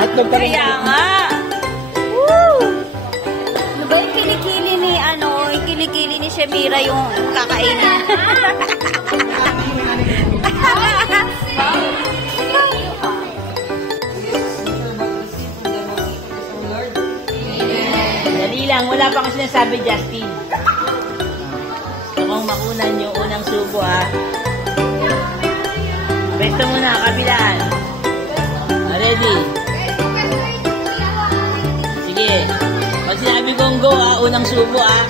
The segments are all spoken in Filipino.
Hotdog pa rin. Kaya nga. Woo! Ano ba yung kilikili ni, yung kilikili ni Shamira yung kakainin? Dali lang, wala pa kasi sinasabi, Justin. Gusto kong makunan yung unang subo, ha? Pwesto muna, kabilaan. Ready? Sige. Pag sinabi kong go, ha? Unang subo, ha?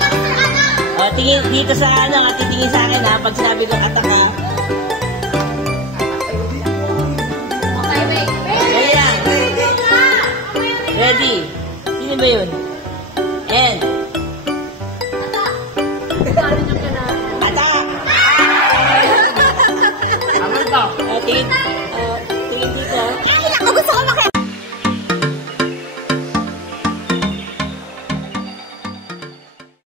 O, tingin dito sa at titingin sa akin, ha? Pag sinabi kong atak, ha? Dali lang. Ready? Sino ba yun? And atak! Tingin dito.